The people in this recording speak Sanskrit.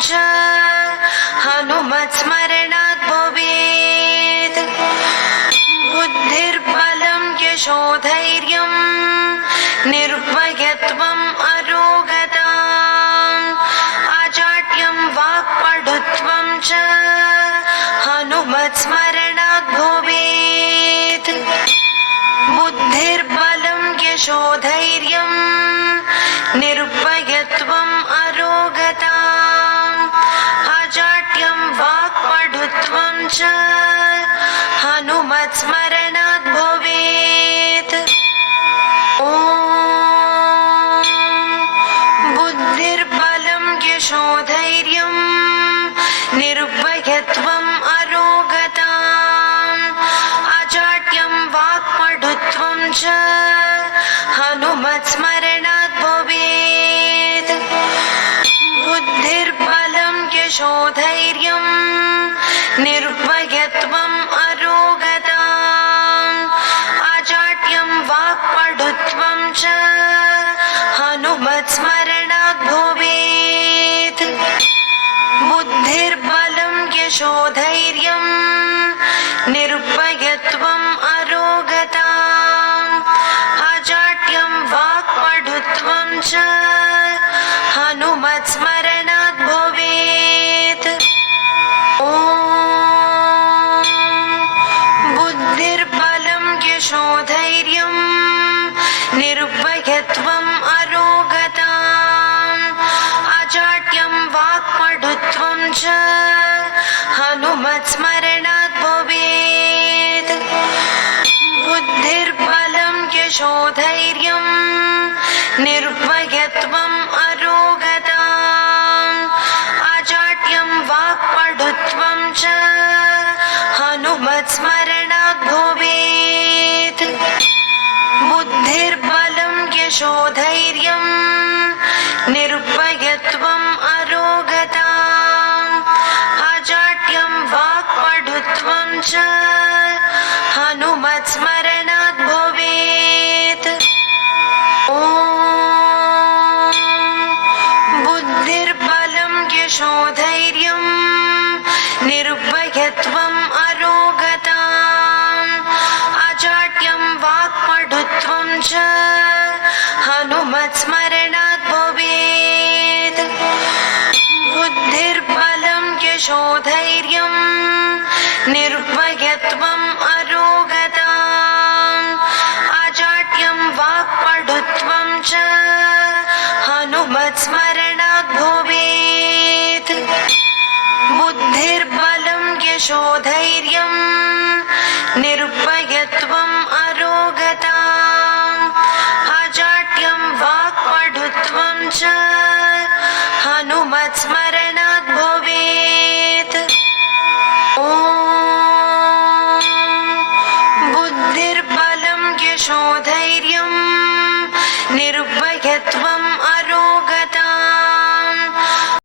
च हनुमत्स्मरणात् भवेत्। बुद्धिर्बलं यशोधैर्यं निर्भयत्वम् अरोगताम् अजाड्यं वाक्पटुत्वं च हनुमत्स्मरणात् भवेत्। बुद्धिर्बलं यशोधैर्यं निर्भयत्वम् अरोगताम् अजाड्यं वाक्पटुत्वं च हनुमत्स्मरणात् भवेत्। बुद्धिर्बलं यशोधैर्यं निर्भयत्वम् अरोगताम् अजाड्यं वाक्पटुत्वं च हनुमत्स्मरणात् भवेत्। बुद्धिर्बलं यशोधैर्यं निर्भयत्वम् अरोगताम् अजाड्यं वाक्पटुत्वं च हनुमत्स्मरणात् भवेत्। बुद्धिर्बलं यशोधैर्यं निर्भयत्वम् अरोगताम् अजाड्यं वाक्पटुत्वं च हनुमत्स्मरणात् भवेत्। बुद्धिर्बलं यशोधैर्यं निर्भयत्वम् अरोगताम् अजाड्यं वाक्पटुत्वं च हनुमत्स्मरणात् भवेत्। बुद्धिर्बलं यशोधैर्यं निर्भयत्वम् अरोगताम् अजाड्यं वाक्पटुत्वं च हनुमत्स्मरणात् भवेत्। बुद्धिर्बलं यशोधैर्यं निर्भयत्वम् अरोगताम् अजाड्यं वाक्पटुत्वं च हनुमत्स्मरणात् भवेत्। बुद्धिर्बलं यशोधैर्यं निर्भयत्वम् अरोगताम् अजाड्यं वाक्पटुत्वं च हनुमत्स्मरणात् भवेत्। बुद्धिर्बलं यशोधैर्यं निर्भयत्वम् अरोगताम् अजाड्यं वाक्पटुत्वं च हनुमत्स्मरणात् भवेत्। बुद्धिर्बलं यशोधैर्यं निर्भयत्वम् अरोगताम् अजाड्यं वाक्पटुत्वं च हनुमत्स्मरणात्